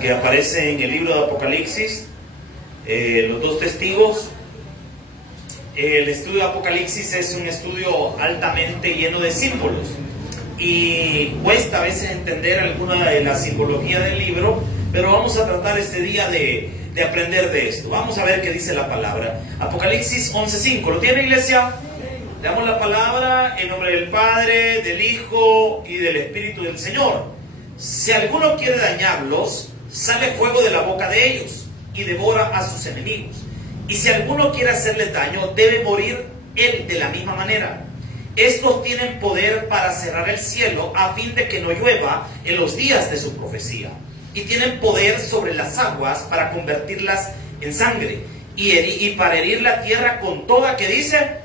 que aparece en el libro de Apocalipsis, los dos testigos. El estudio de Apocalipsis es un estudio altamente lleno de símbolos y cuesta a veces entender alguna de la simbología del libro, pero vamos a tratar este día de aprender de esto. Vamos a ver qué dice la palabra. Apocalipsis 11:5. ¿Lo tiene, iglesia? Leamos la palabra en nombre del Padre, del Hijo y del Espíritu del Señor. Si alguno quiere dañarlos, sale fuego de la boca de ellos y devora a sus enemigos. Y si alguno quiere hacerles daño, debe morir él de la misma manera. Estos tienen poder para cerrar el cielo a fin de que no llueva en los días de su profecía. Y tienen poder sobre las aguas para convertirlas en sangre. Y para herir la tierra con toda, ¿qué dice?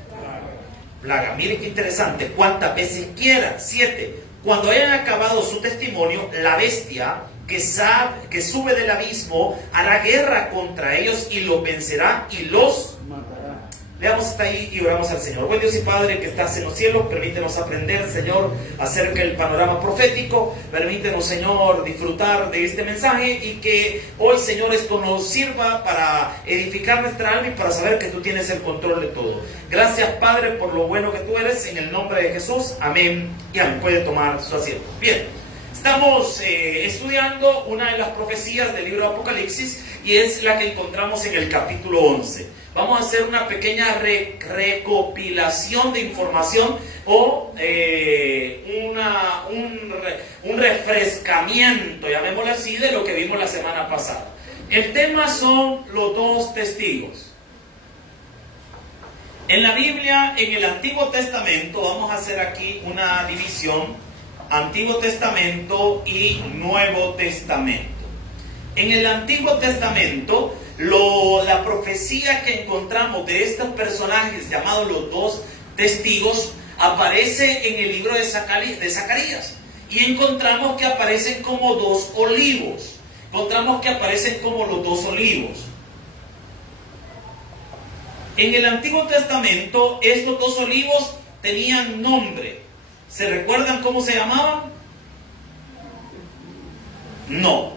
Plaga. Miren qué interesante. Cuantas veces quiera. 7. Cuando hayan acabado su testimonio, la bestia que sube del abismo hará guerra contra ellos y los vencerá y los matará. Veamos hasta ahí y oramos al Señor. Buen Dios y Padre que estás en los cielos, permítenos aprender, Señor, acerca del panorama profético. Permítenos, Señor, disfrutar de este mensaje y que hoy, Señor, esto nos sirva para edificar nuestra alma y para saber que tú tienes el control de todo. Gracias, Padre, por lo bueno que tú eres. En el nombre de Jesús, amén y amén. Puede tomar su asiento. Bien. Estamos estudiando una de las profecías del libro de Apocalipsis y es la que encontramos en el capítulo 11. Vamos a hacer una pequeña recopilación de información o un refrescamiento, llamémoslo así, de lo que vimos la semana pasada. El tema son los dos testigos. En la Biblia, en el Antiguo Testamento, vamos a hacer aquí una división. Antiguo Testamento y Nuevo Testamento. En el Antiguo Testamento, la profecía que encontramos de estos personajes llamados los dos testigos aparece en el libro de Zacarías. Y encontramos que aparecen como dos olivos. Encontramos que aparecen como los dos olivos. En el Antiguo Testamento, estos dos olivos tenían nombre. ¿Se recuerdan cómo se llamaban? No.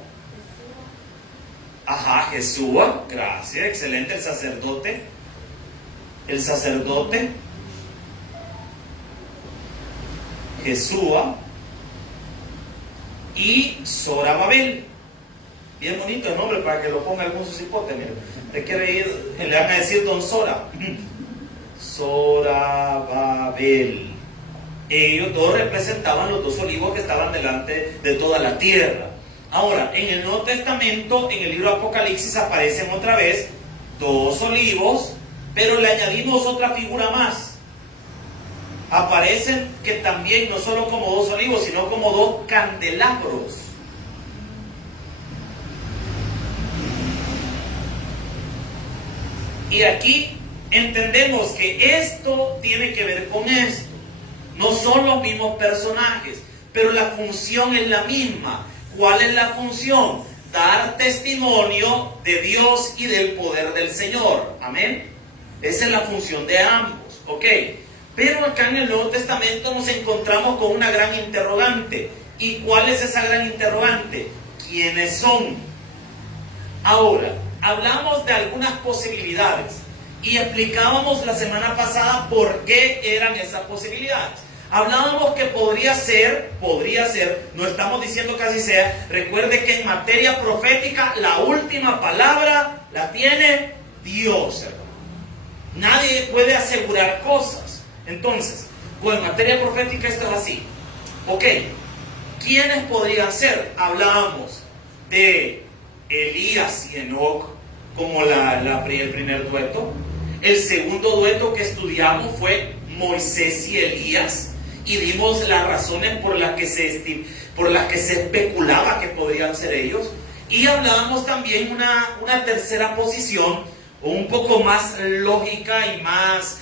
Ajá, Jesúa, gracias, excelente, el sacerdote, Jesúa y Zorababel. Bien bonito el nombre para que lo ponga algún cipote, mire. Te quiere ir, le van a decir Don Zora. Zorababel. Ellos dos representaban los dos olivos que estaban delante de toda la tierra. Ahora, en el Nuevo Testamento, en el libro de Apocalipsis, aparecen otra vez dos olivos, pero le añadimos otra figura más. Aparecen que también no solo como dos olivos, sino como dos candelabros. Y aquí entendemos que esto tiene que ver con esto. No son los mismos personajes, pero la función es la misma. ¿Cuál es la función? Dar testimonio de Dios y del poder del Señor. Amén. Esa es la función de ambos. Ok. Pero acá en el Nuevo Testamento nos encontramos con una gran interrogante. ¿Y cuál es esa gran interrogante? ¿Quiénes son? Ahora, hablamos de algunas posibilidades y explicábamos la semana pasada por qué eran esas posibilidades. Hablábamos que podría ser, no estamos diciendo que así sea. Recuerde que en materia profética la última palabra la tiene Dios, hermano. Nadie puede asegurar cosas. Entonces, pues en materia profética esto es así. Ok, ¿quiénes podrían ser? Hablábamos de Elías y Enoc como el primer dueto. El segundo dueto que estudiamos fue Moisés y Elías. Y dimos las razones por las que se especulaba que podrían ser ellos. Y hablábamos también una tercera posición, un poco más lógica y más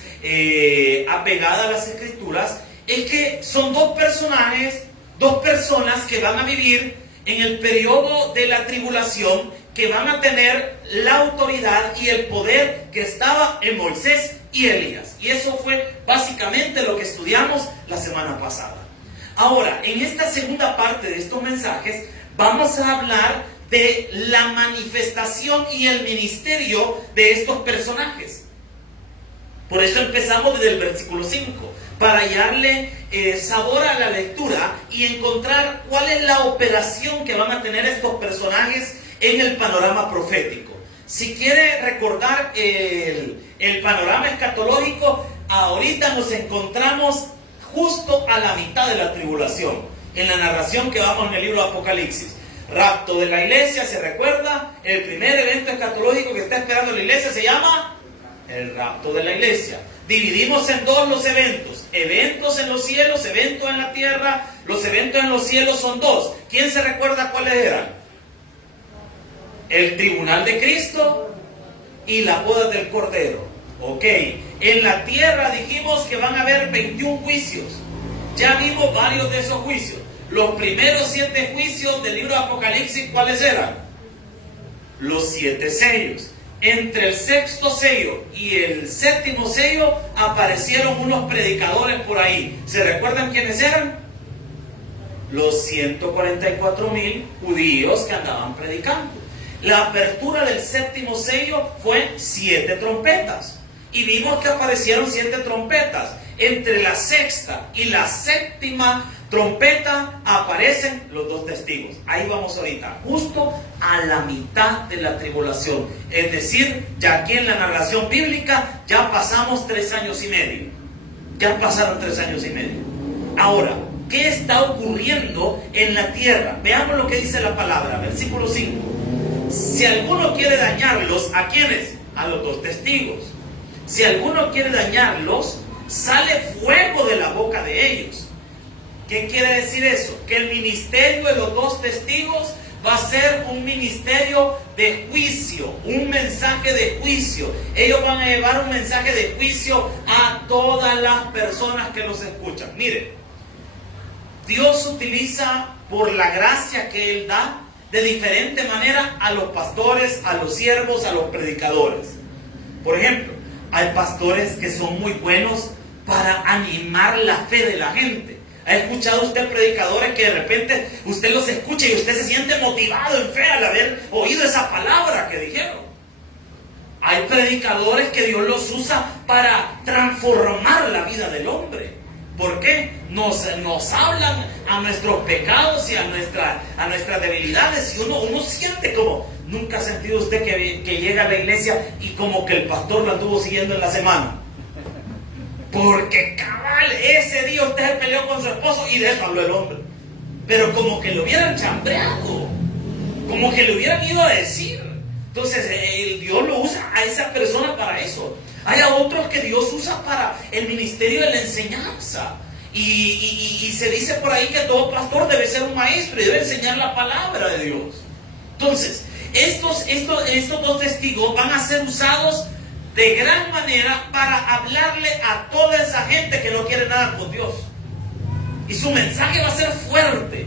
apegada a las Escrituras, es que son dos personajes, dos personas que van a vivir en el periodo de la tribulación, que van a tener la autoridad y el poder que estaba en Moisés y Elías. Y eso fue básicamente lo que estudiamos la semana pasada. Ahora, en esta segunda parte de estos mensajes, vamos a hablar de la manifestación y el ministerio de estos personajes. Por eso empezamos desde el versículo 5, para hallarle sabor a la lectura y encontrar cuál es la operación que van a tener estos personajes en el panorama profético. Si quiere recordar el panorama escatológico, ahorita nos encontramos justo a la mitad de la tribulación, en la narración que vamos en el libro de Apocalipsis. Rapto de la iglesia, ¿se recuerda? El primer evento escatológico que está esperando la iglesia se llama el rapto de la iglesia. Dividimos en dos los eventos: eventos en los cielos, eventos en la tierra. Los eventos en los cielos son dos. ¿Quién se recuerda cuáles eran? El tribunal de Cristo y la boda del Cordero. Ok, en la tierra dijimos que van a haber 21 juicios. Ya vimos varios de esos juicios. Los primeros 7 juicios del libro de Apocalipsis, ¿cuáles eran? Los 7 sellos. Entre el 6º sello y el 7º sello aparecieron unos predicadores por ahí. ¿Se recuerdan quiénes eran? Los 144,000 judíos que andaban predicando. La apertura del 7º sello fue 7 trompetas. Y vimos que aparecieron 7 trompetas. Entre la 6ª y la 7ª trompeta aparecen los 2 testigos. Ahí vamos ahorita, justo a la mitad de la tribulación. Es decir, ya aquí en la narración bíblica ya pasamos 3 años y medio. Ya pasaron 3 años y medio. Ahora, ¿qué está ocurriendo en la tierra? Veamos lo que dice la palabra, versículo 5. Si alguno quiere dañarlos, ¿a quiénes? A los 2 testigos. Si alguno quiere dañarlos, sale fuego de la boca de ellos. ¿Qué quiere decir eso? Que el ministerio de los 2 testigos va a ser un ministerio de juicio, un mensaje de juicio. Ellos van a llevar un mensaje de juicio a todas las personas que los escuchan. Mire, Dios utiliza, por la gracia que Él da, de diferente manera a los pastores, a los siervos, a los predicadores. Por ejemplo, hay pastores que son muy buenos para animar la fe de la gente. ¿Ha escuchado usted predicadores que de repente usted los escucha y usted se siente motivado en fe al haber oído esa palabra que dijeron? Hay predicadores que Dios los usa para transformar la vida del hombre. ¿Por qué? Nos hablan a nuestros pecados y a nuestras debilidades, y uno siente como, ¿nunca ha sentido usted que llega a la iglesia y como que el pastor lo anduvo siguiendo en la semana? Porque cabal, ese día usted se peleó con su esposo y de eso habló el hombre. Pero como que lo hubieran chambreado, como que le hubieran ido a decir. Entonces Dios lo usa a esa persona para eso. Hay a otros que Dios usa para el ministerio de la enseñanza. Y se dice por ahí que todo pastor debe ser un maestro y debe enseñar la palabra de Dios. Entonces, estos 2 testigos van a ser usados de gran manera para hablarle a toda esa gente que no quiere nada con Dios. Y su mensaje va a ser fuerte,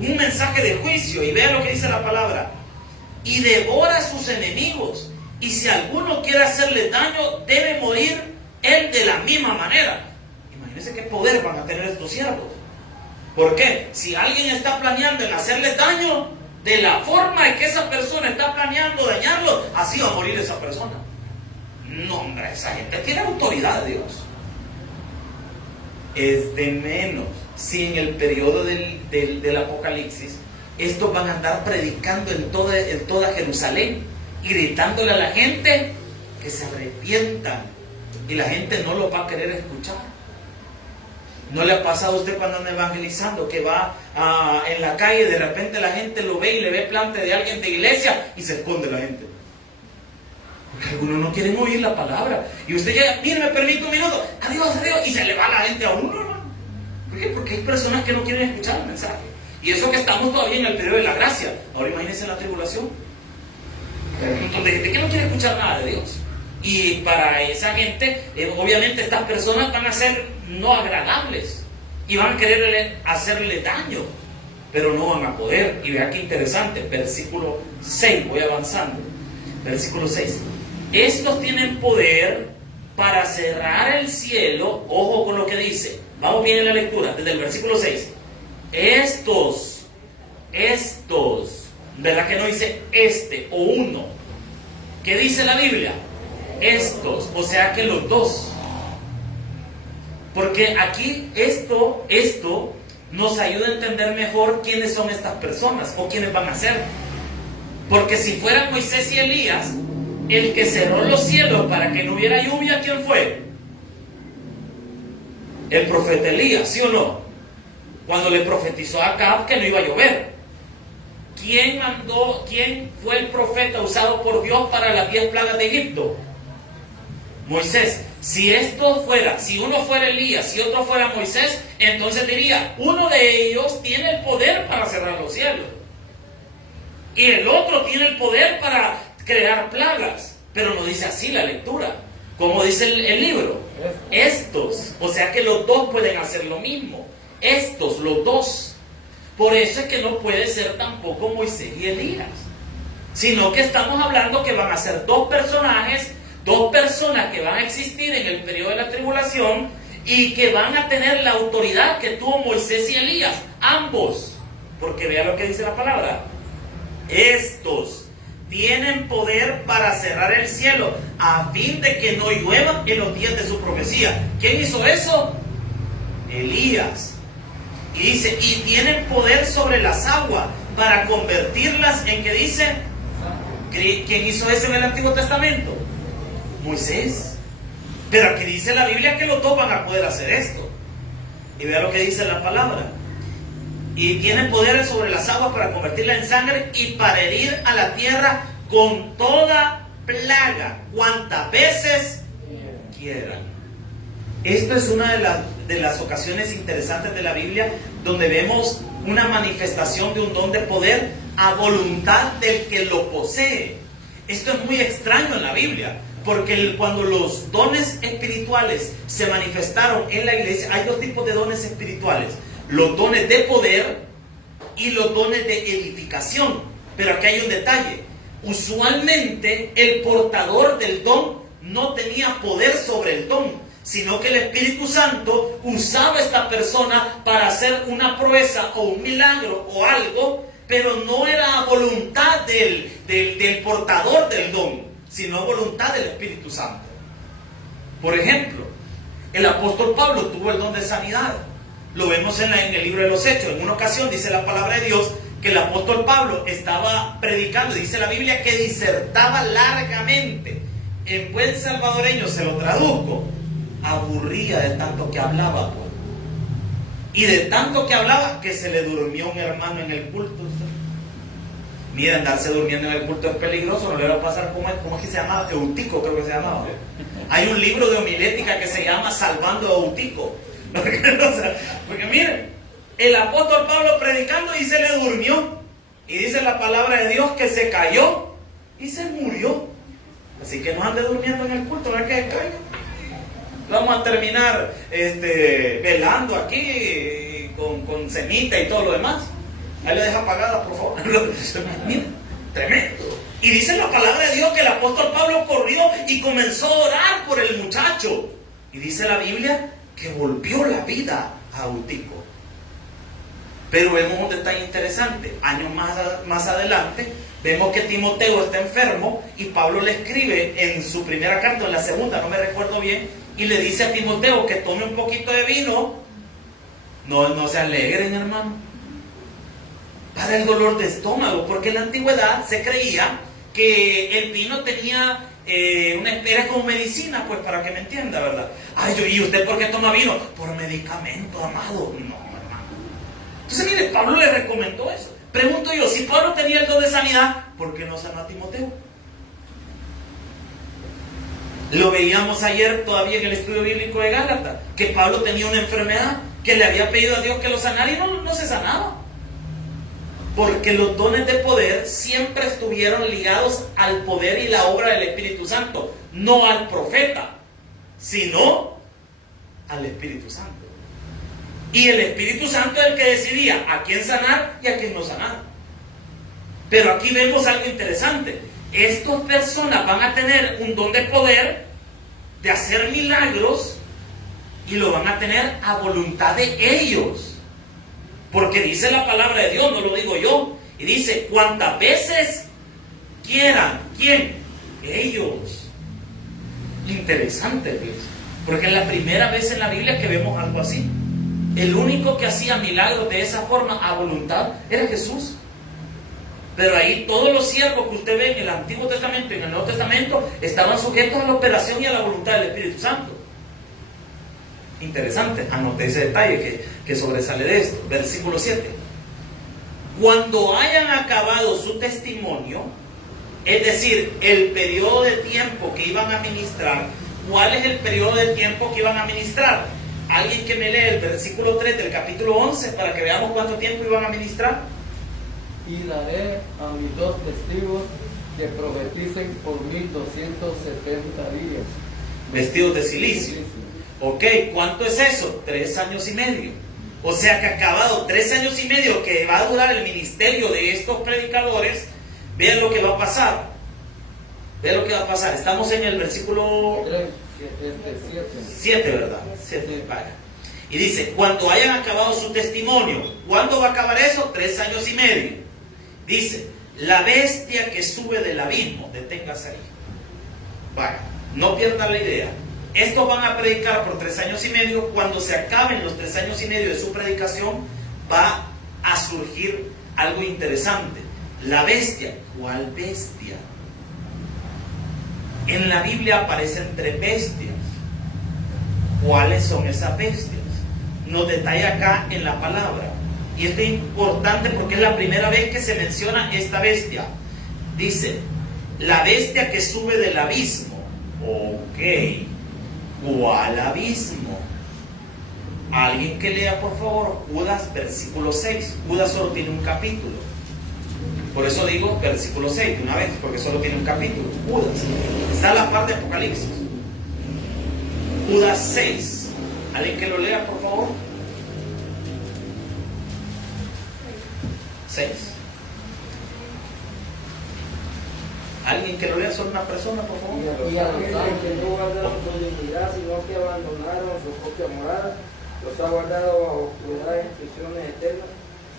un mensaje de juicio. Y vea lo que dice la palabra: y devora a sus enemigos, y si alguno quiere hacerle daño, debe morir él de la misma manera. Imagínense qué poder van a tener estos siervos. ¿Por qué? Si alguien está planeando en hacerle daño, de la forma en que esa persona está planeando dañarlo, así va a morir esa persona. No, hombre, esa gente tiene autoridad de Dios. Es de menos si en el periodo del Apocalipsis estos van a andar predicando en toda Jerusalén y gritándole a la gente que se arrepientan, y la gente no lo va a querer escuchar. ¿No le ha pasado a usted cuando anda evangelizando que va en la calle y de repente la gente lo ve y le ve plante de alguien de iglesia y se esconde la gente? Porque algunos no quieren oír la palabra. Y usted llega, mire, me permite un minuto, adiós, adiós, y se le va la gente a uno, hermano. ¿Por qué? Porque hay personas que no quieren escuchar el mensaje. Y eso que estamos todavía en el periodo de la gracia. Ahora imagínense la tribulación. Hay un montón de gente que no quiere escuchar nada de Dios. Y para esa gente, obviamente estas personas van a ser no agradables y van a querer hacerle daño, pero no van a poder. Y vea qué interesante, versículo 6, voy avanzando. Versículo 6. Estos tienen poder para cerrar el cielo. Ojo con lo que dice. Vamos bien en la lectura, desde el versículo 6. Estos ¿Verdad que no dice este o uno? ¿Qué dice la Biblia? Estos, o sea que los dos. Porque aquí esto nos ayuda a entender mejor quiénes son estas personas o quiénes van a ser. Porque si fueran Moisés y Elías, el que cerró los cielos para que no hubiera lluvia, ¿quién fue? El profeta Elías, ¿sí o no? Cuando le profetizó a Acab que no iba a llover. ¿Quién fue el profeta usado por Dios para las 10 plagas de Egipto? Moisés. Si uno fuera Elías y otro fuera Moisés, entonces diría, uno de ellos tiene el poder para cerrar los cielos y el otro tiene el poder para crear plagas. Pero no dice así la lectura, como dice el libro. Estos, o sea que los dos pueden hacer lo mismo. Estos, los dos. Por eso es que no puede ser tampoco Moisés y Elías, sino que estamos hablando que van a ser dos personajes, dos personas que van a existir en el periodo de la tribulación y que van a tener la autoridad que tuvo Moisés y Elías, ambos. Porque vea lo que dice la palabra. Estos tienen poder para cerrar el cielo a fin de que no llueva en los días de su profecía. ¿Quién hizo eso? Elías. Y dice, y tienen poder sobre las aguas para convertirlas en, ¿qué dice? ¿Quién hizo eso en el Antiguo Testamento? Moisés. Pero aquí dice la Biblia que los dos van a poder hacer esto. Y vea lo que dice la palabra. Y tienen poder sobre las aguas para convertirlas en sangre y para herir a la tierra con toda plaga, cuantas veces quieran. Esto es una de las ocasiones interesantes de la Biblia donde vemos una manifestación de un don de poder a voluntad del que lo posee. Esto es muy extraño en la Biblia, porque cuando los dones espirituales se manifestaron en la iglesia, hay dos tipos de dones espirituales: los dones de poder y los dones de edificación. Pero aquí hay un detalle: usualmente el portador del don no tenía poder sobre el don, sino que el Espíritu Santo usaba a esta persona para hacer una proeza o un milagro o algo, pero no era voluntad del portador del don, sino voluntad del Espíritu Santo. Por ejemplo, el apóstol Pablo tuvo el don de sanidad. Lo vemos en el libro de los Hechos. En una ocasión dice la palabra de Dios que el apóstol Pablo estaba predicando, dice la Biblia que disertaba largamente. En buen salvadoreño se lo traduzco: aburría de tanto que hablaba, pues. Y de tanto que hablaba que se le durmió un hermano en el culto. Mira, andarse durmiendo en el culto es peligroso. No le va a pasar, ¿cómo es que se llamaba? Eutico, creo que se llamaba. Hay un libro de homilética que se llama Salvando a Eutico. Porque miren, el apóstol Pablo predicando y se le durmió. Y dice la palabra de Dios que se cayó y se murió. Así que no ande durmiendo en el culto, no es que se caiga. Vamos a terminar velando aquí con cenita y todo lo demás. Ahí le deja apagada, por favor. Mira, tremendo. Y dice la palabra de Dios que el apóstol Pablo corrió y comenzó a orar por el muchacho. Y dice la Biblia que volvió la vida a Eutico. Pero vemos un detalle interesante. Años más adelante, vemos que Timoteo está enfermo y Pablo le escribe en su primera carta, en la segunda, no me recuerdo bien, y le dice a Timoteo que tome un poquito de vino. No se alegren, hermano, para el dolor de estómago, porque en la antigüedad se creía que el vino tenía era como medicina, pues, para que me entienda, ¿verdad? Ay, ¿y usted por qué toma vino? Por medicamento, amado. No, hermano. Entonces, mire, Pablo le recomendó eso. Pregunto yo, si Pablo tenía el don de sanidad, ¿por qué no sanó a Timoteo? Lo veíamos ayer todavía en el estudio bíblico de Gálatas, que Pablo tenía una enfermedad, que le había pedido a Dios que lo sanara y no se sanaba. Porque los dones de poder siempre estuvieron ligados al poder y la obra del Espíritu Santo, no al profeta, sino al Espíritu Santo. Y el Espíritu Santo es el que decidía a quién sanar y a quién no sanar. Pero aquí vemos algo interesante. Estas personas van a tener un don de poder, de hacer milagros, y lo van a tener a voluntad de ellos. Porque dice la palabra de Dios, no lo digo yo, Y dice, cuantas veces quieran. ¿Quién? Ellos. Interesante, pues, porque es la primera vez en la Biblia que vemos algo así. El único que hacía milagros de esa forma a voluntad era Jesús. Pero ahí todos los siervos que usted ve en el Antiguo Testamento y en el Nuevo Testamento estaban sujetos a la operación y a la voluntad del Espíritu Santo. Interesante, anote ese detalle que sobresale de esto. Versículo 7. Cuando hayan acabado su testimonio, es decir, el periodo de tiempo que iban a ministrar. ¿Cuál es el periodo de tiempo que iban a ministrar? Alguien que me lee el versículo 3 del capítulo 11 para que veamos cuánto tiempo iban a ministrar. Y daré a mis 2 testigos que profeticen por 1270 días. Vestidos de silicio. Ok, ¿cuánto es eso? 3 años y medio. O sea que acabado 3 años y medio que va a durar el ministerio de estos predicadores, vean lo que va a pasar. Vean lo que va a pasar. Estamos en el versículo 7, ¿verdad? 7, vaya. Y dice, cuando hayan acabado su testimonio. ¿Cuándo va a acabar eso? 3 años y medio. Dice, la bestia que sube del abismo. Deténgase ahí. Vaya, no pierdan la idea. Estos van a predicar por 3 años y medio. Cuando se acaben los 3 años y medio de su predicación, va a surgir algo interesante. La bestia. ¿Cuál bestia? En la Biblia aparecen 3 bestias. ¿Cuáles son esas bestias? Nos detalla acá en la palabra. Y esto es importante porque es la primera vez que se menciona esta bestia. Dice, la bestia que sube del abismo. Ok. ¿Cuál abismo? Alguien que lea por favor Judas versículo 6. Judas solo tiene un capítulo. Por eso digo versículo 6 de una vez, porque solo tiene un capítulo. Judas. Está a la par de Apocalipsis. Judas 6. ¿Alguien que lo lea por favor? 6. ¿Alguien que lo lea? Solo una persona, por favor. Y a los ángeles que no guardaron su dignidad, sino que abandonaron su propia morada, los ha guardado bajo oscuridad en prisiones eternas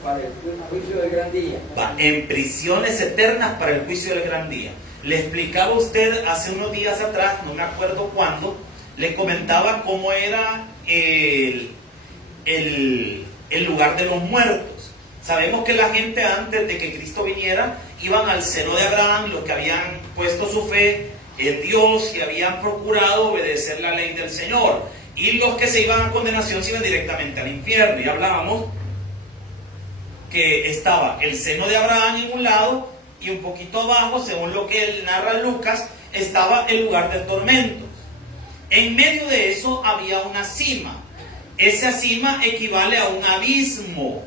para el juicio del gran día. En prisiones eternas para el juicio del gran día. Le explicaba a usted hace unos días atrás, no me acuerdo cuándo, le comentaba cómo era el lugar de los muertos. Sabemos que la gente antes de que Cristo viniera iban al seno de Abraham, los que habían puesto su fe en Dios y habían procurado obedecer la ley del Señor. Y los que se iban a condenación se iban directamente al infierno. Y hablábamos que estaba el seno de Abraham en un lado y un poquito abajo, según lo que narra Lucas, estaba el lugar de tormentos. En medio de eso había una cima. Esa cima equivale a un abismo.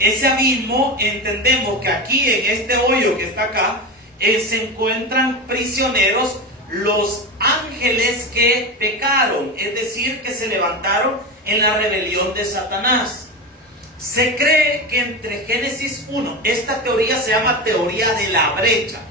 Ese abismo, entendemos que aquí en este hoyo que está acá, se encuentran prisioneros los ángeles que pecaron, es decir, que se levantaron en la rebelión de Satanás. Se cree que entre Génesis 1, esta teoría se llama teoría de la brecha.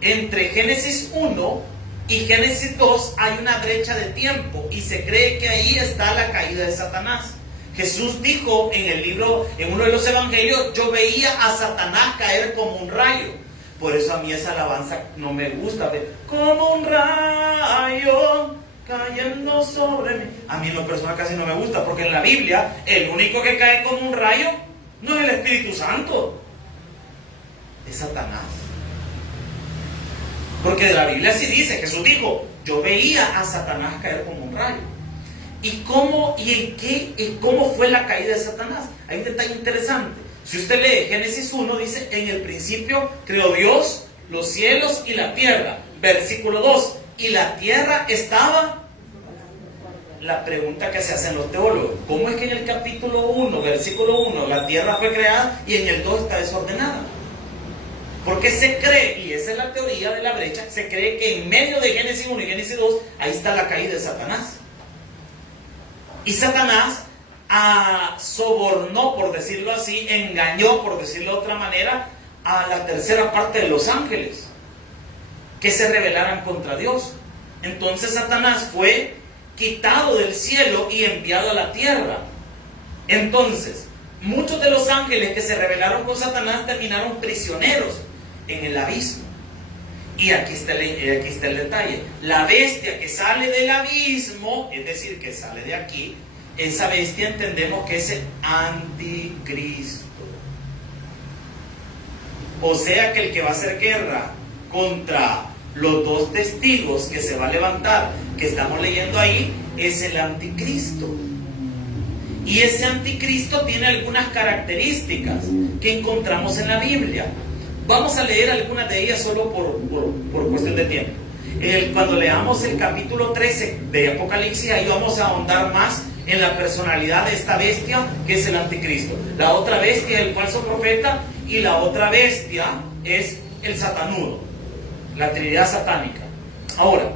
Entre Génesis 1 y Génesis 2 hay una brecha de tiempo y se cree que ahí está la caída de Satanás. Jesús dijo en el libro, en uno de los evangelios, yo veía a Satanás caer como un rayo. Por eso a mí esa alabanza no me gusta, como un rayo cayendo sobre mí. A mí en lo personal casi no me gusta, porque en la Biblia el único que cae como un rayo no es el Espíritu Santo, es Satanás. Porque de la Biblia sí dice, Jesús dijo, yo veía a Satanás caer como un rayo. ¿Y cómo fue la caída de Satanás? Hay un detalle interesante. Si usted lee Génesis 1, dice, en el principio creó Dios los cielos y la tierra. Versículo 2, y la tierra estaba. La pregunta que se hacen los teólogos, ¿cómo es que en el capítulo 1, versículo 1, la tierra fue creada y en el 2 está desordenada? Porque se cree, y esa es la teoría de la brecha, se cree que en medio de Génesis 1 y Génesis 2, ahí está la caída de Satanás. Y Satanás sobornó, por decirlo así, engañó, por decirlo de otra manera, a la tercera parte de los ángeles, que se rebelaran contra Dios. Entonces Satanás fue quitado del cielo y enviado a la tierra. Entonces, muchos de los ángeles que se rebelaron con Satanás terminaron prisioneros en el abismo. Y aquí está el detalle. La bestia que sale del abismo, es decir, que sale de aquí, esa bestia entendemos que es el anticristo. O sea que el que va a hacer guerra contra los dos testigos que se va a levantar, que estamos leyendo ahí, es el anticristo. Y ese anticristo tiene algunas características que encontramos en la Biblia. Vamos a leer algunas de ellas solo por cuestión de tiempo. Cuando leamos el capítulo 13 de Apocalipsis, ahí vamos a ahondar más en la personalidad de esta bestia que es el anticristo. La otra bestia es el falso profeta y la otra bestia es el satanudo, la trinidad satánica. Ahora,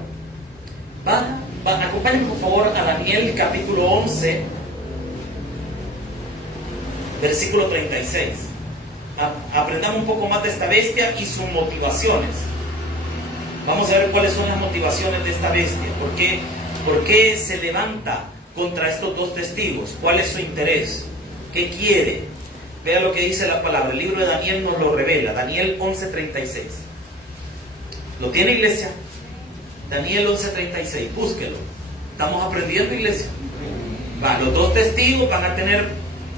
acompáñenme por favor a Daniel capítulo 11, versículo 36. Aprendamos un poco más de esta bestia y sus motivaciones. Vamos a ver cuáles son las motivaciones de esta bestia. ¿Por qué se levanta contra estos dos testigos? ¿Cuál es su interés? ¿Qué quiere? Vea lo que dice la palabra. El libro de Daniel nos lo revela. Daniel 11:36. ¿Lo tiene, iglesia? Daniel 11:36. Búsquelo. Estamos aprendiendo, iglesia. Los dos testigos van a tener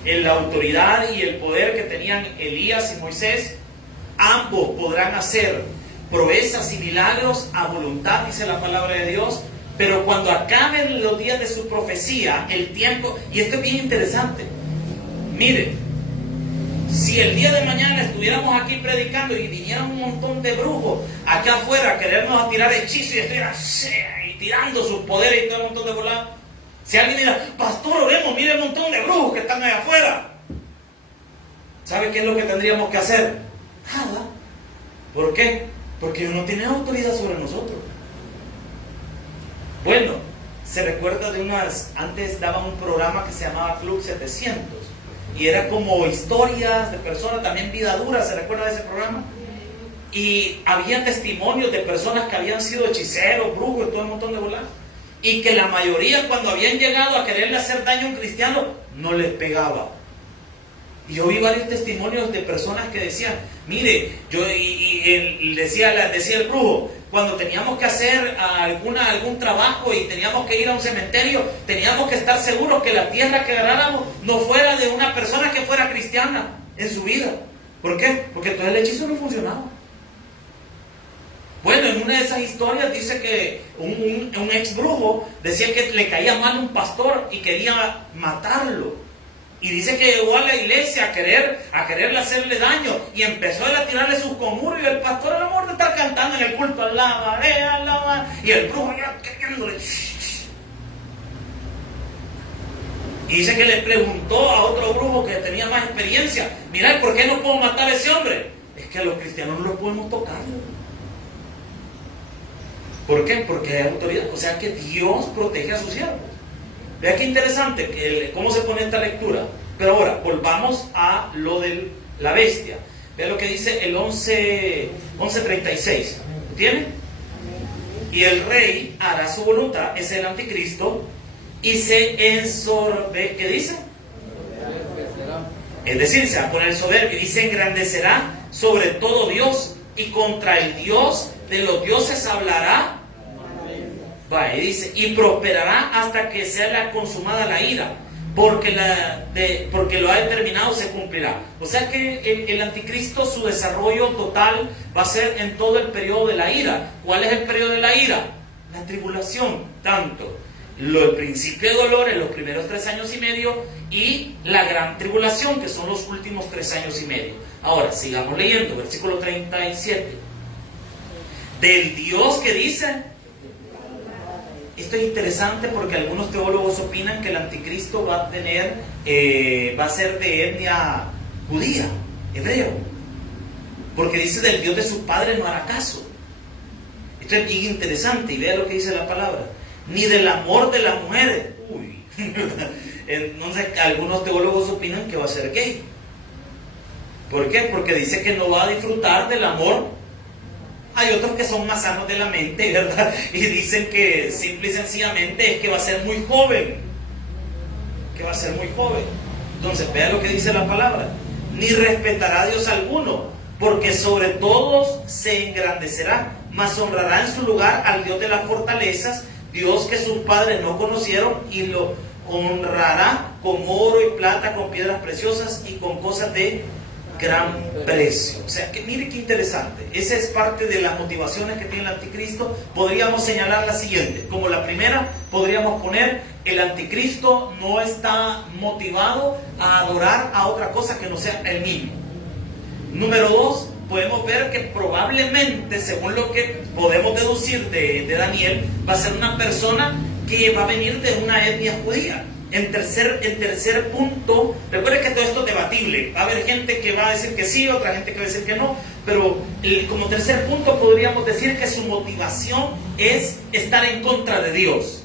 la autoridad y el poder que tenían Elías y Moisés. Ambos podrán hacer proezas y milagros a voluntad, dice la palabra de Dios. Pero cuando acaben los días de su profecía, el tiempo, y esto es bien interesante. Mire, si el día de mañana estuviéramos aquí predicando y vinieran un montón de brujos acá afuera a querernos a tirar hechizos y tirando sus poderes y todo un montón de volados, si alguien dirá, pastor, oremos, mire el montón de brujos que están allá afuera, ¿sabe qué es lo que tendríamos que hacer? Nada. ¿Por qué? Porque ellos no tienen autoridad sobre nosotros. Bueno, se recuerda antes daban un programa que se llamaba Club 700 y era como historias de personas, también vida dura, ¿se recuerda de ese programa? Y había testimonios de personas que habían sido hechiceros, brujos y todo un montón de volados, y que la mayoría cuando habían llegado a quererle hacer daño a un cristiano, no les pegaba. Y yo vi varios testimonios de personas que decían, mire, decía el brujo, cuando teníamos que hacer algún trabajo y teníamos que ir a un cementerio, teníamos que estar seguros que la tierra que agarráramos no fuera de una persona que fuera cristiana en su vida. ¿Por qué? Porque entonces el hechizo no funcionaba. Bueno, en una de esas historias dice que un ex brujo decía que le caía mal un pastor y quería matarlo. Y dice que llegó a la iglesia a quererle hacerle daño y empezó a tirarle sus conjuros y el pastor, al amor de estar cantando en el culto, alaba, y el brujo ya queriéndole. Y dice que le preguntó a otro brujo que tenía más experiencia, mirá, ¿por qué no puedo matar a ese hombre? Es que a los cristianos no los podemos tocar. ¿Por qué? Porque hay autoridad, o sea que Dios protege a sus siervos. Vea qué interesante cómo se pone esta lectura. Pero ahora, volvamos a lo de la bestia. Vea lo que dice el 11:36. ¿Lo tiene? Y el rey hará su voluntad, es el anticristo, y se ensorbe. ¿Qué dice? Es decir, se va a poner soberbio y se engrandecerá sobre todo Dios, y contra el Dios de los dioses hablará. Y dice, y prosperará hasta que sea la consumada la ira, porque lo ha determinado se cumplirá. O sea que el anticristo, su desarrollo total va a ser en todo el periodo de la ira. ¿Cuál es el periodo de la ira? La tribulación, tanto el principio de dolor en los primeros 3 años y medio y la gran tribulación, que son los últimos 3 años y medio. Ahora, sigamos leyendo, versículo 37. Del Dios que dice. Esto es interesante porque algunos teólogos opinan que el anticristo va a ser de etnia judía, hebreo, porque dice del Dios de su padre no hará caso. Esto es bien interesante y vea lo que dice la palabra. Ni del amor de las mujeres. Entonces algunos teólogos opinan que va a ser gay. ¿Por qué? Porque dice que no va a disfrutar del amor. Hay otros que son más sanos de la mente, ¿verdad? Y dicen que simple y sencillamente es que va a ser muy joven. Que va a ser muy joven. Entonces, vean lo que dice la palabra. Ni respetará a Dios alguno, porque sobre todos se engrandecerá, mas honrará en su lugar al Dios de las fortalezas, Dios que sus padres no conocieron, y lo honrará con oro y plata, con piedras preciosas y con cosas de gran precio. O sea, que mire qué interesante. Esa es parte de las motivaciones que tiene el anticristo. Podríamos señalar la siguiente. Como la primera, podríamos poner: el anticristo no está motivado a adorar a otra cosa que no sea el mismo. Número 2, podemos ver que probablemente, según lo que podemos deducir de Daniel, va a ser una persona que va a venir de una etnia judía. En tercer punto, recuerden que todo esto es debatible. Va a haber gente que va a decir que sí, otra gente que va a decir que no. Pero como tercer punto podríamos decir que su motivación es estar en contra de Dios.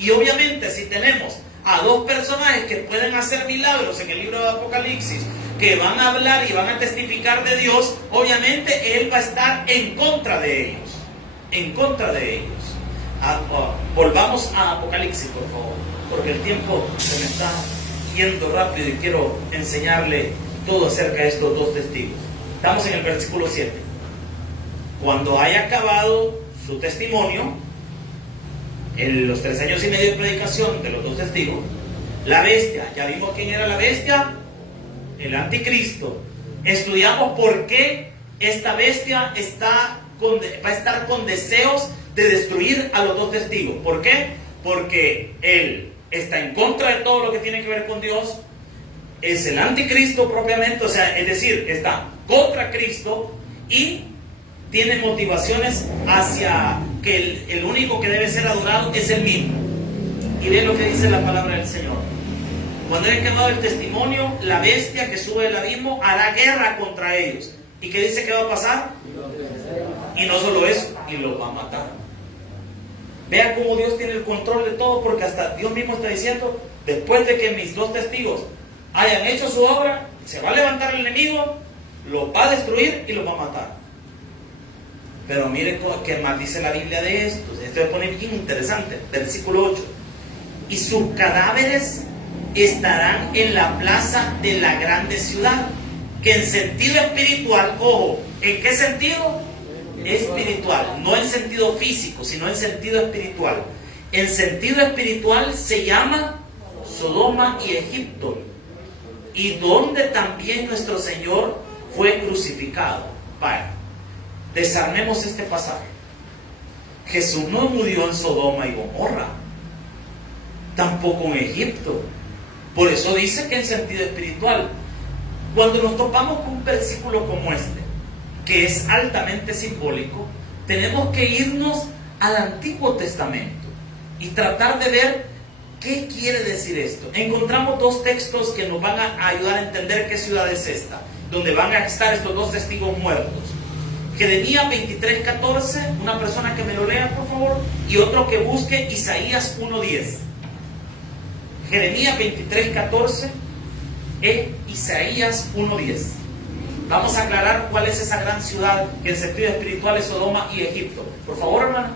Y obviamente si tenemos a dos personajes que pueden hacer milagros en el libro de Apocalipsis, que van a hablar y van a testificar de Dios, obviamente él va a estar en contra de ellos. En contra de ellos. Volvamos a Apocalipsis, por favor, porque el tiempo se me está yendo rápido y quiero enseñarle todo acerca de estos dos testigos. Estamos en el versículo 7. Cuando haya acabado su testimonio, en los 3 años y medio de predicación de los dos testigos, la bestia, ya vimos quién era la bestia, el anticristo. Estudiamos por qué esta bestia va a estar con deseos de destruir a los dos testigos. ¿Por qué? Porque él está en contra de todo lo que tiene que ver con Dios, es el anticristo propiamente, o sea, es decir, está contra Cristo y tiene motivaciones hacia que el único que debe ser adorado es el mismo. Y vean lo que dice la palabra del Señor. Cuando haya acabado el testimonio, la bestia que sube del abismo hará guerra contra ellos. ¿Y qué dice que va a pasar? Y no solo eso, y los va a matar. Vean cómo Dios tiene el control de todo, porque hasta Dios mismo está diciendo: después de que mis dos testigos hayan hecho su obra, se va a levantar el enemigo, los va a destruir y los va a matar. Pero miren qué más dice la Biblia de esto. Esto se pone bien interesante. Versículo 8. Y sus cadáveres estarán en la plaza de la grande ciudad, que en sentido espiritual, ojo, ¿en qué sentido? Espiritual, no en sentido físico, sino en sentido espiritual. En sentido espiritual se llama Sodoma y Egipto, y donde también nuestro Señor fue crucificado. Vaya, desarmemos este pasaje. Jesús no murió en Sodoma y Gomorra, tampoco en Egipto. Por eso dice que en sentido espiritual. Cuando nos topamos con un versículo como este, que es altamente simbólico, tenemos que irnos al Antiguo Testamento y tratar de ver qué quiere decir esto. Encontramos dos textos que nos van a ayudar a entender qué ciudad es esta, donde van a estar estos dos testigos muertos. Jeremías 23:14, una persona que me lo lea por favor, y otro que busque Isaías 1:10. Jeremías 23:14 e Isaías 1:10. Vamos a aclarar cuál es esa gran ciudad que en sentido espiritual es Sodoma y Egipto. Por favor, hermana.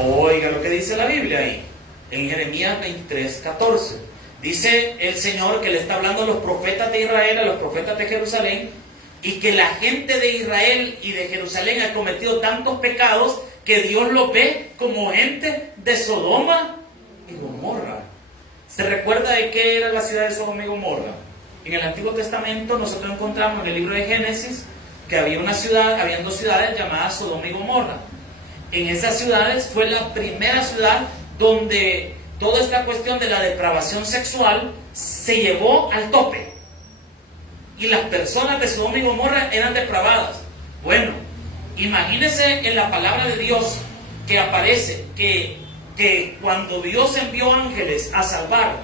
Oiga lo que dice la Biblia ahí. En Jeremías 23:14 dice el Señor que le está hablando a los profetas de Israel, a los profetas de Jerusalén, y que la gente de Israel y de Jerusalén ha cometido tantos pecados que Dios los ve como gente de Sodoma y Gomorra. ¿Se recuerda de qué era la ciudad de Sodoma y Gomorra? En el Antiguo Testamento nosotros encontramos en el libro de Génesis que habían dos ciudades llamadas Sodoma y Gomorra. En esas ciudades fue la primera ciudad donde toda esta cuestión de la depravación sexual se llevó al tope. Y las personas de Sodoma y Gomorra eran depravadas. Bueno, imagínense en la palabra de Dios que aparece que cuando Dios envió ángeles a salvar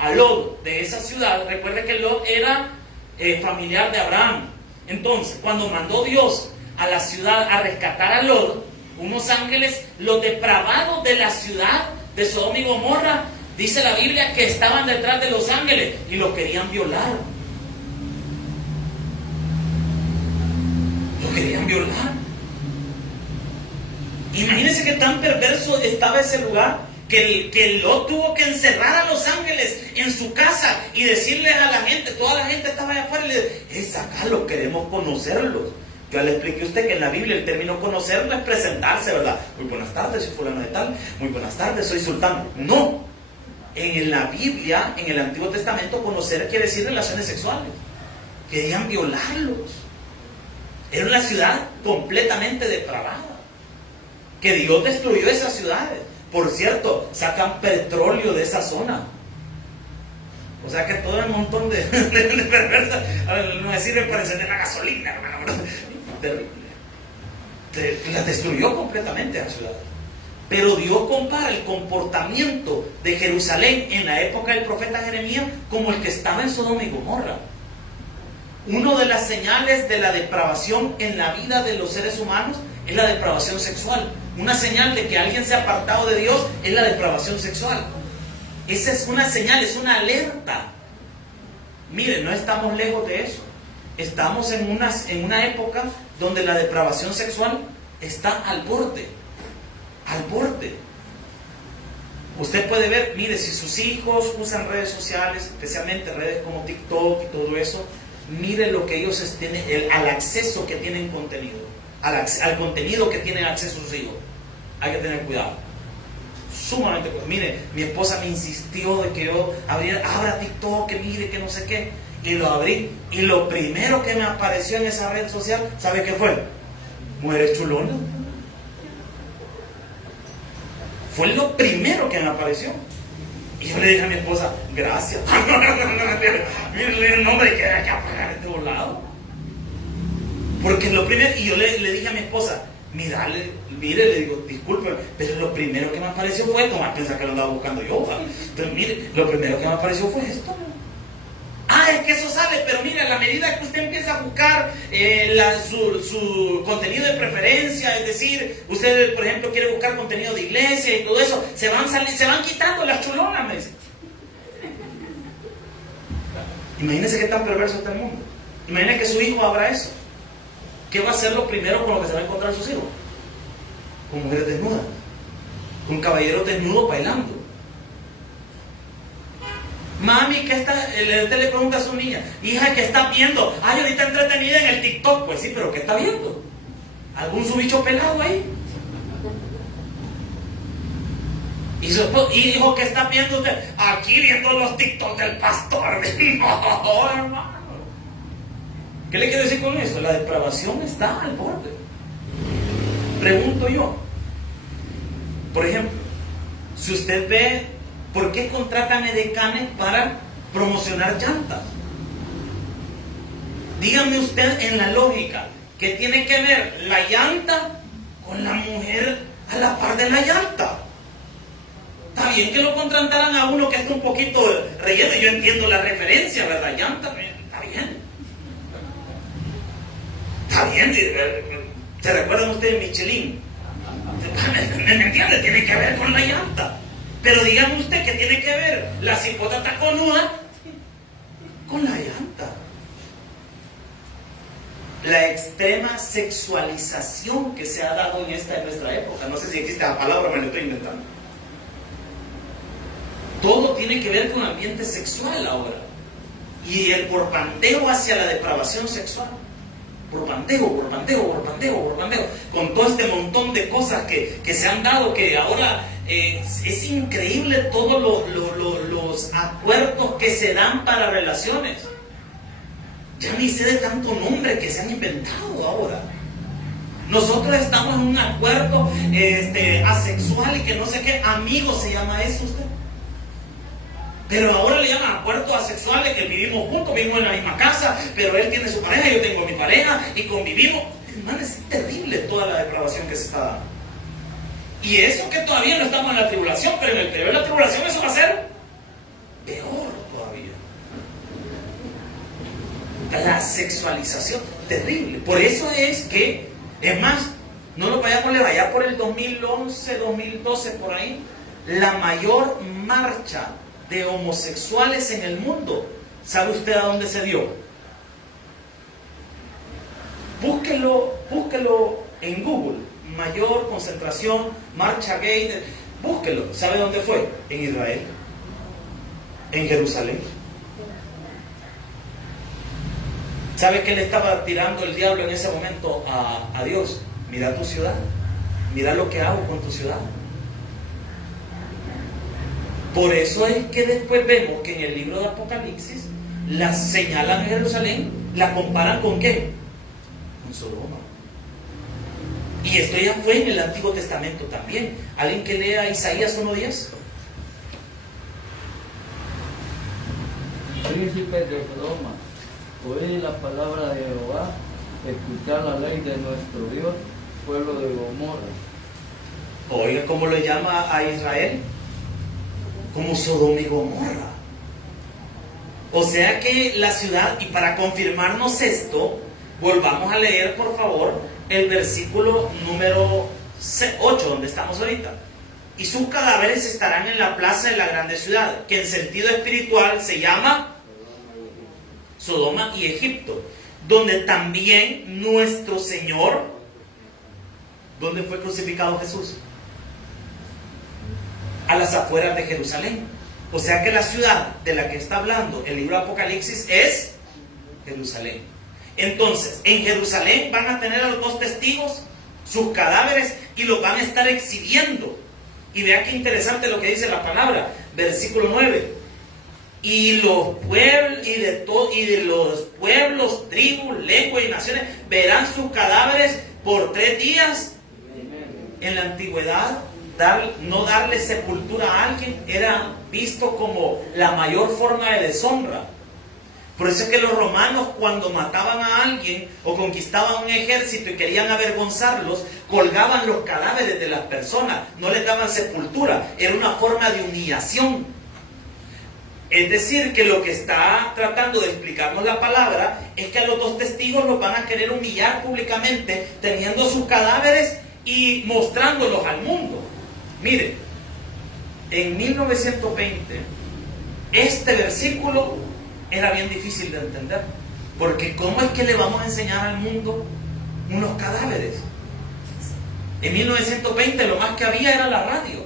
a Lot de esa ciudad, recuerde que Lot era familiar de Abraham. Entonces, cuando mandó Dios a la ciudad a rescatar a Lot, unos ángeles, los depravados de la ciudad de Sodoma y Gomorra. Dice la Biblia que estaban detrás de los ángeles y los querían violar. Los querían violar. Imagínense que tan perverso estaba ese lugar que Lot tuvo que encerrar a los ángeles en su casa y decirles a la gente, toda la gente estaba allá afuera y le decía, sacarlos, queremos conocerlos. Ya le expliqué a usted que en la Biblia el término conocerlo es presentarse, ¿verdad? Muy buenas tardes, soy fulano de tal. Muy buenas tardes, soy sultán. No. En la Biblia, en el Antiguo Testamento, conocer quiere decir relaciones sexuales. Querían violarlos. Era una ciudad completamente depravada. Que Dios destruyó esas ciudades. Por cierto, sacan petróleo de esa zona. O sea que todo el montón de perversas no sirven para encender la gasolina, hermano. Terrible. La destruyó completamente a la ciudad. Pero Dios compara el comportamiento de Jerusalén en la época del profeta Jeremías como el que estaba en Sodoma y Gomorra. Una de las señales de la depravación en la vida de los seres humanos es la depravación sexual. Una señal de que alguien se ha apartado de Dios es la depravación sexual. Esa es una señal, es una alerta. Miren, no estamos lejos de eso. Estamos en una época donde la depravación sexual está al borde. Al borde. Usted puede ver, mire, si sus hijos usan redes sociales, especialmente redes como TikTok y todo eso, mire lo que ellos tienen, al acceso que tienen contenido, al contenido que tienen acceso sus hijos. Hay que tener cuidado. Sumamente cuidado. Mire, mi esposa me insistió de que yo abra TikTok, que mire, que no sé qué. Y lo abrí. Y lo primero que me apareció en esa red social, ¿sabe qué fue? Mujeres chulonas. Fue lo primero que me apareció. Y yo le dije a mi esposa, gracias. Mire, le dije, no, hombre, que hay que apagar este volado. Porque lo primero, y yo le dije a mi esposa, mire, le digo, disculpe, pero lo primero que me apareció fue, no pensar que lo andaba buscando yo, ¿va? Pero mire, lo primero que me apareció fue esto. Es que eso sale, pero mire, a la medida que usted empieza a buscar su contenido de preferencia, es decir, usted, por ejemplo, quiere buscar contenido de iglesia y todo eso, se van quitando las chulonas, me dice. Imagínense qué tan perverso está el mundo. Imagínense que su hijo abra eso. ¿Qué va a ser lo primero con lo que se va a encontrar sus hijos? Con mujeres desnudas, con caballeros desnudos bailando. Mami, ¿qué está? Usted le pregunta a su niña, hija, ¿qué está viendo? Ahorita entretenida en el TikTok. Pues sí, pero ¿qué está viendo? ¿Algún su bicho pelado ahí? Y dijo, ¿qué está viendo usted? Aquí viendo los TikTok del pastor. No, hermano. ¿Qué le quiero decir con eso? La depravación está al borde. Pregunto yo, por ejemplo, si usted ve, ¿por qué contratan edecanes para promocionar llantas? Dígame usted en la lógica, ¿qué tiene que ver la llanta con la mujer a la par de la llanta? Está bien que lo contrataran a uno que está un poquito relleno, yo entiendo la referencia, ¿verdad? Llanta, está bien. Está bien, ¿se recuerdan ustedes de Michelin? ¿Me entiende? Tiene que ver con la llanta. Pero dígame usted que tiene que ver la cipota taconuda con la llanta. La extrema sexualización que se ha dado en nuestra época. No sé si existe la palabra, me la estoy inventando. Todo tiene que ver con el ambiente sexual ahora. Y el porpanteo hacia la depravación sexual. Porpanteo. Con todo este montón de cosas que se han dado, que ahora es increíble todos los acuerdos que se dan para relaciones. Ya ni sé de tanto nombre que se han inventado ahora. Nosotros estamos en un acuerdo asexual y que no sé qué, amigo se llama eso usted. Pero ahora le llaman acuerdos asexuales, que vivimos juntos, vivimos en la misma casa, pero él tiene su pareja, yo tengo mi pareja y convivimos. Hermano, es terrible toda la depravación que se está dando. Y eso que todavía no estamos en la tribulación, pero en el periodo de la tribulación eso va a ser peor todavía. La sexualización, terrible. Por eso es que, es más, no nos vayamos lejos, allá por el 2011, 2012, por ahí, la mayor marcha de homosexuales en el mundo, ¿sabe usted a dónde se dio? Búsquelo en Google, mayor concentración, marcha gay, búsquelo. ¿Sabe dónde fue? En Israel, en Jerusalén. ¿Sabe qué le estaba tirando el diablo en ese momento a Dios? Mira tu ciudad, mira lo que hago con tu ciudad. Por eso es que después vemos que en el libro de Apocalipsis la señalan a Jerusalén, la comparan ¿con qué? Con Sodoma. Y esto ya fue en el Antiguo Testamento también. ¿Alguien que lea Isaías 1:10? Príncipes de Sodoma, oíd la palabra de Jehová, escuchad la ley de nuestro Dios, pueblo de Gomorra. Oiga, ¿cómo lo llama a Israel? Como Sodoma y Gomorra. O sea que la ciudad, y para confirmarnos esto, volvamos a leer por favor el versículo número 8, donde estamos ahorita. Y sus cadáveres estarán en la plaza de la grande ciudad, que en sentido espiritual se llama Sodoma y Egipto, donde también nuestro Señor, ¿dónde fue crucificado Jesús? A las afueras de Jerusalén. O sea que la ciudad de la que está hablando el libro de Apocalipsis es Jerusalén. Entonces, en Jerusalén van a tener a los dos testigos, sus cadáveres, y los van a estar exhibiendo. Y vea qué interesante lo que dice la palabra, versículo 9. Y los pueblos, tribus, lenguas y naciones verán sus cadáveres por 3 días. En la antigüedad, no darle sepultura a alguien era visto como la mayor forma de deshonra. Por eso es que los romanos, cuando mataban a alguien o conquistaban un ejército y querían avergonzarlos, colgaban los cadáveres de las personas, no les daban sepultura. Era una forma de humillación. Es decir, que lo que está tratando de explicarnos la palabra es que a los dos testigos los van a querer humillar públicamente, teniendo sus cadáveres y mostrándolos al mundo. Miren, en 1920, este versículo era bien difícil de entender, porque ¿cómo es que le vamos a enseñar al mundo unos cadáveres? En 1920 lo más que había era la radio,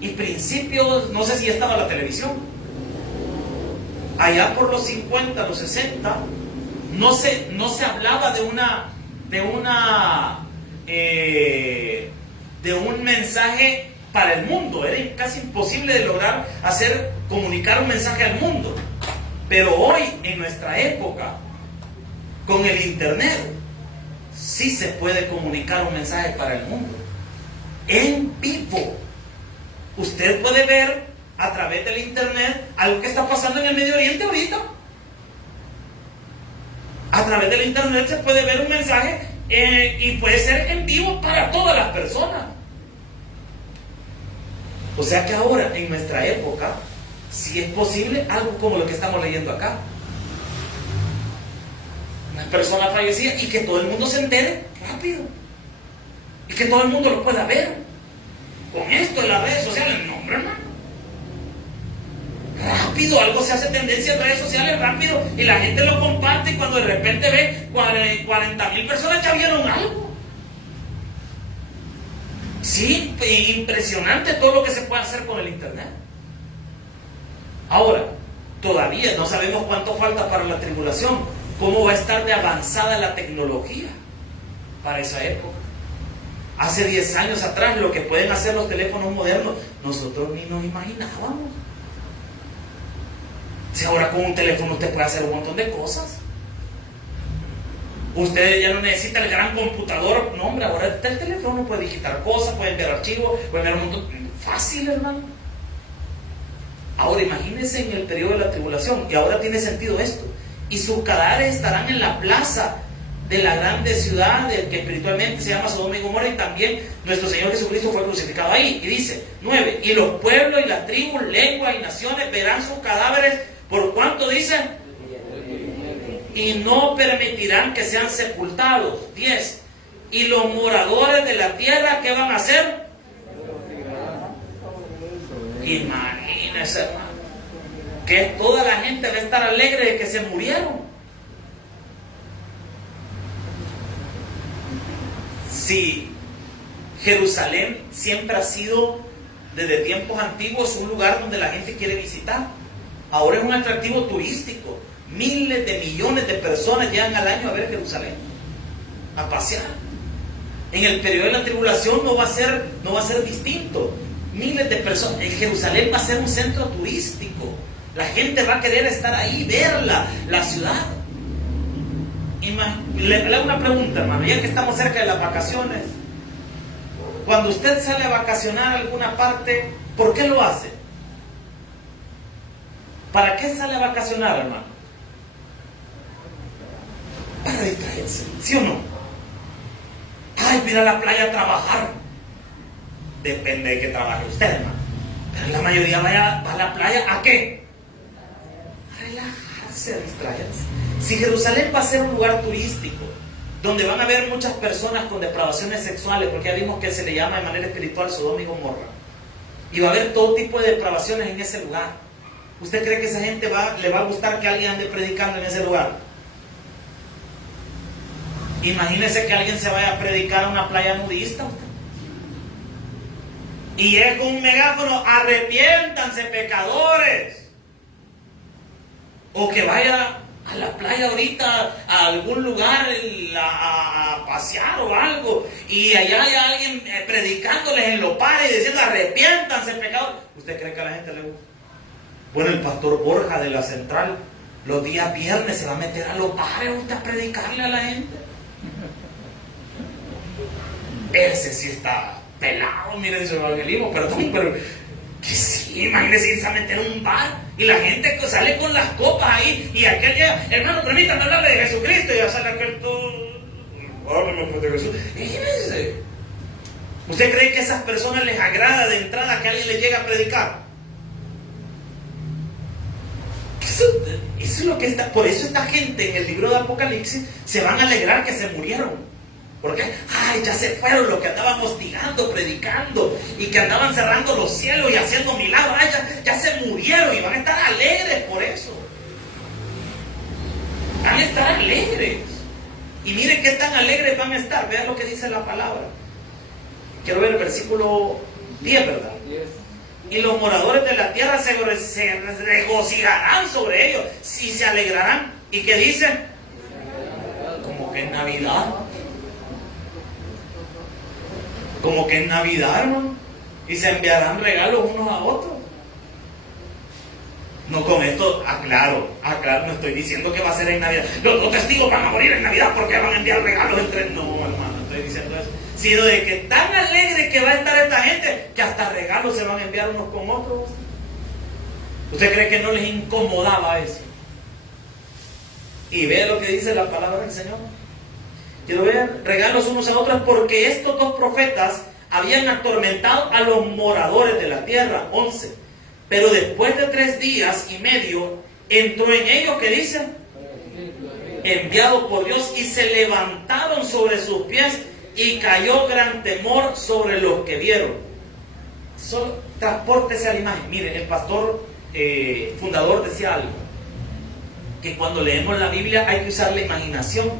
y principios, no sé si estaba la televisión. Allá por los 50, los 60, no se hablaba de un mensaje para el mundo. Era casi imposible de lograr comunicar un mensaje al mundo. Pero hoy, en nuestra época, con el internet, sí se puede comunicar un mensaje para el mundo. En vivo. Usted puede ver a través del internet algo que está pasando en el Medio Oriente ahorita. A través del internet se puede ver un mensaje y puede ser en vivo para todas las personas. O sea que ahora, en nuestra época, sí es posible algo como lo que estamos leyendo acá. Una persona fallecida y que todo el mundo se entere rápido. Y que todo el mundo lo pueda ver. Con esto en las redes sociales, no, hombre, hermano. Rápido, algo se hace tendencia en redes sociales rápido y la gente lo comparte, y cuando de repente ve 40,000 personas ya vieron algo. Sí, impresionante todo lo que se puede hacer con el internet. Ahora, todavía no sabemos cuánto falta para la tribulación, cómo va a estar de avanzada la tecnología para esa época. Hace 10 años atrás, lo que pueden hacer los teléfonos modernos, nosotros ni nos imaginábamos. Si ahora con un teléfono usted puede hacer un montón de cosas. Usted ya no necesita el gran computador. No, hombre, ahora está el teléfono, puede digitar cosas, puede enviar archivos, puede enviar un montón. Fácil, hermano. Ahora imagínense en el periodo de la tribulación, y ahora tiene sentido esto. Y sus cadáveres estarán en la plaza de la grande ciudad, que espiritualmente se llama Sodoma y Gomorra, y también nuestro Señor Jesucristo fue crucificado ahí. Y dice, 9, y los pueblos y las tribus, lenguas y naciones verán sus cadáveres. ¿Por cuánto dicen? Y no permitirán que sean sepultados. 10. Y los moradores de la tierra, ¿qué van a hacer? Imagínense, hermano, que toda la gente va a estar alegre de que se murieron. Sí, Jerusalén siempre ha sido, desde tiempos antiguos, un lugar donde la gente quiere visitar. Ahora es un atractivo turístico. Miles de millones de personas llegan al año a ver Jerusalén, a pasear. En el periodo de la tribulación no va a ser distinto. Miles de personas. En Jerusalén va a ser un centro turístico. La gente va a querer estar ahí, verla, la ciudad. Le hago una pregunta, hermano, ya que estamos cerca de las vacaciones. Cuando usted sale a vacacionar a alguna parte, ¿por qué lo hace? ¿Para qué sale a vacacionar, hermano? Para distraerse, ¿sí o no? Ay, mira a la playa a trabajar. Depende de que trabaje usted, hermano. Pero la mayoría va a la playa, ¿a qué? A relajarse, a distraerse. Si Jerusalén va a ser un lugar turístico, donde van a haber muchas personas con depravaciones sexuales, porque ya vimos que se le llama de manera espiritual Sodoma y Gomorra, y va a haber todo tipo de depravaciones en ese lugar, ¿usted cree que esa gente le va a gustar que alguien ande predicando en ese lugar? Imagínese que alguien se vaya a predicar a una playa nudista y llegue con un megáfono: arrepiéntanse, pecadores. O que vaya a la playa ahorita, a algún lugar a pasear o algo, y allá hay alguien predicándoles en los pares y diciendo: arrepiéntanse, pecadores. ¿Usted cree que a la gente le gusta? Bueno, el pastor Borja de la Central, los días viernes se va a meter a los pares a predicarle a la gente. Ese sí está pelado, miren su evangelismo, perdón, pero que sí, imagínense irse a meter en un bar y la gente sale con las copas ahí, y aquel día: hermano, permítanme hablarle de Jesucristo, y ya sale aquel todo: háblame pues de Jesús. Imagínense. ¿Usted cree que a esas personas les agrada de entrada que alguien les llegue a predicar? Eso es lo que está. Por eso esta gente en el libro de Apocalipsis se van a alegrar que se murieron. ¿Por qué? Ay, ya se fueron los que andaban hostigando, predicando, y que andaban cerrando los cielos y haciendo milagros. Ay, ya se murieron, y van a estar alegres por eso. Van a estar alegres. Y miren qué tan alegres van a estar. Vean lo que dice la palabra. Quiero ver el versículo 10, ¿verdad? 10. Y los moradores de la tierra se regocijarán sobre ellos, si se alegrarán. ¿Y qué dice? Como que en Navidad. Como que en Navidad, hermano. Y se enviarán regalos unos a otros. No, con esto aclaro, no estoy diciendo que va a ser en Navidad. Los dos testigos van a morir en Navidad porque van a enviar regalos entre... No, hermano, estoy diciendo eso. Sino de que tan alegre que va a estar esta gente, que hasta regalos se van a enviar unos con otros. ¿Usted cree que no les incomodaba eso? Y ve lo que dice la palabra del Señor. Quiero ver regalos unos a otros, porque estos dos profetas habían atormentado a los moradores de la tierra. 11. Pero después de 3 días y medio entró en ellos, ¿qué dice? Enviado por Dios, y se levantaron sobre sus pies, y cayó gran temor sobre los que vieron. Solo transpórtese a la imagen. Mire, el pastor fundador decía algo, que cuando leemos la Biblia hay que usar la imaginación.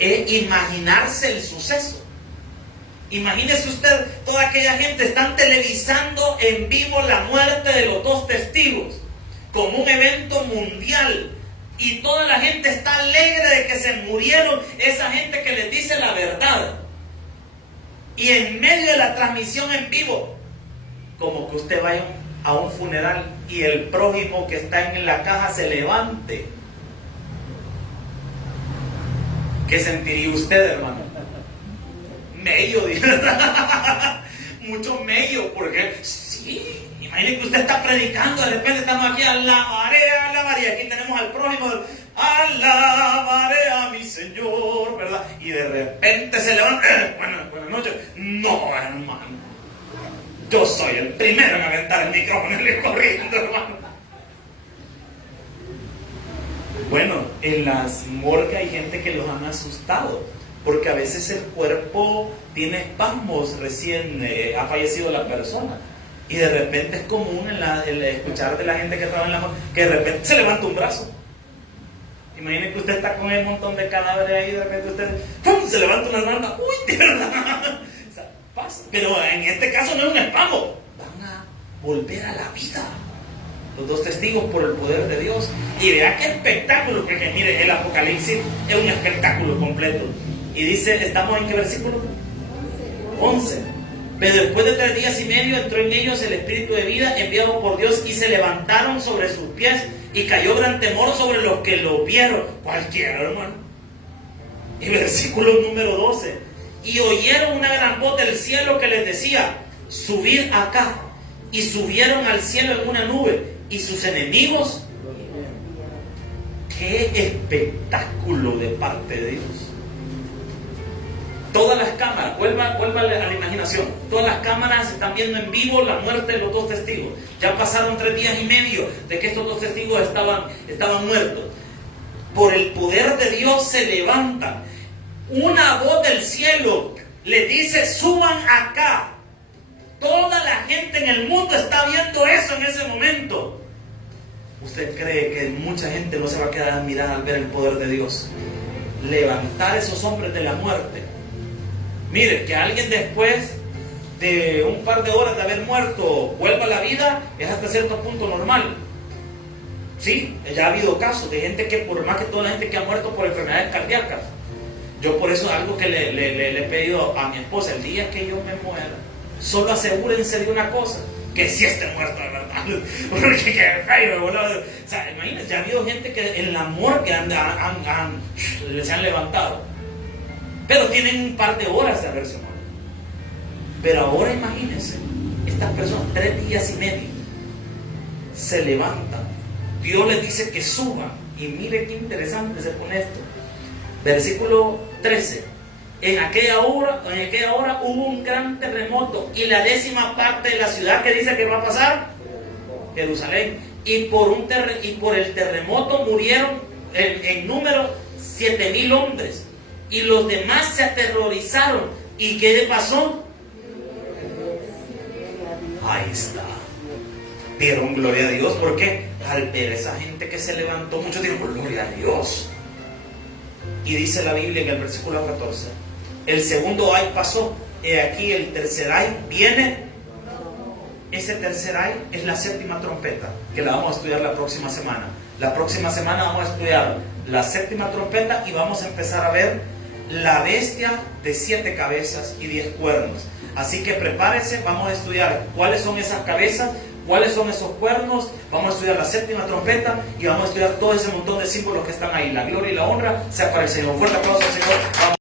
Imaginarse el suceso. Imagínese usted, toda aquella gente están televisando en vivo la muerte de los dos testigos como un evento mundial, y toda la gente está alegre de que se murieron, esa gente que les dice la verdad, y en medio de la transmisión en vivo, como que usted vaya a un funeral y el prójimo que está en la caja se levante. ¿Qué sentiría usted, hermano? Mello, mucho mello, porque sí, imagínese que usted está predicando, de repente estamos aquí: alabaré, y aquí tenemos al prójimo: alabaré a mi Señor, ¿verdad? Y de repente se levanta: buenas noches. No, hermano, yo soy el primero en aventar el micrófono y ir corriendo, hermano. Bueno, en las morgues hay gente que los han asustado porque a veces el cuerpo tiene espasmos recién ha fallecido la persona. Y de repente es común el escuchar de la gente que trabaja en la muerte, que de repente se levanta un brazo. Imaginen que usted está con un montón de cadáveres ahí y de repente usted ¡pum!, se levanta una mano. ¡Uy, de verdad! O sea, pasa. Pero en este caso no es un espasmo. Van a volver a la vida los dos testigos por el poder de Dios. Y vea qué espectáculo, porque mire, el Apocalipsis es un espectáculo completo. Y dice, ¿estamos en qué versículo? 11. Pero después de 3 días y medio entró en ellos el espíritu de vida enviado por Dios y se levantaron sobre sus pies y cayó gran temor sobre los que lo vieron. Cualquiera, hermano. Y versículo número 12. Y oyeron una gran voz del cielo que les decía, subid acá. Y subieron al cielo en una nube. Y sus enemigos. ¡Qué espectáculo de parte de Dios! Todas las cámaras, vuelva a la imaginación, todas las cámaras están viendo en vivo la muerte de los dos testigos. Ya pasaron 3 días y medio de que estos dos testigos estaban muertos. Por el poder de Dios se levantan. Una voz del cielo le dice, suban acá. Toda la gente en el mundo está viendo eso en ese momento. ¿Usted cree que mucha gente no se va a quedar admirada al ver el poder de Dios? Levantar a esos hombres de la muerte. Mire, que alguien después de un par de horas de haber muerto vuelva a la vida es hasta cierto punto normal. Sí, ya ha habido casos de gente que, por más que toda la gente que ha muerto por enfermedades cardíacas. Yo por eso algo que le he pedido a mi esposa, el día que yo me muera, solo asegúrense de una cosa, que sí esté muerto de verdad. Porque qué feo, boludo. O sea, imagínense, ya ha habido gente que en la morgue se han levantado. Pero tienen un par de horas de haberse muerto. Pero ahora imagínense, estas personas 3 días y medio se levantan. Dios les dice que suban. Y mire qué interesante se pone esto. Versículo 13. En aquella hora hubo un gran terremoto y la 10ª parte de la ciudad que dice que va a pasar, Jerusalén. Y por el terremoto murieron en número 7,000 hombres. Y los demás se aterrorizaron. ¿Y qué le pasó? Ahí está. Dieron gloria a Dios. ¿Por qué? Al ver esa gente que se levantó mucho tiempo, gloria a Dios. Y dice la Biblia en el versículo 14: el segundo ay pasó. He aquí el tercer ay viene. Ese tercer ay es la 7ª trompeta, que la vamos a estudiar la próxima semana. La próxima semana vamos a estudiar la 7ª trompeta y vamos a empezar a ver la bestia de 7 cabezas y 10 cuernos. Así que prepárese, vamos a estudiar cuáles son esas cabezas, cuáles son esos cuernos, vamos a estudiar la 7ª trompeta y vamos a estudiar todo ese montón de símbolos que están ahí. La gloria y la honra sea para el Señor. Un fuerte aplauso al Señor.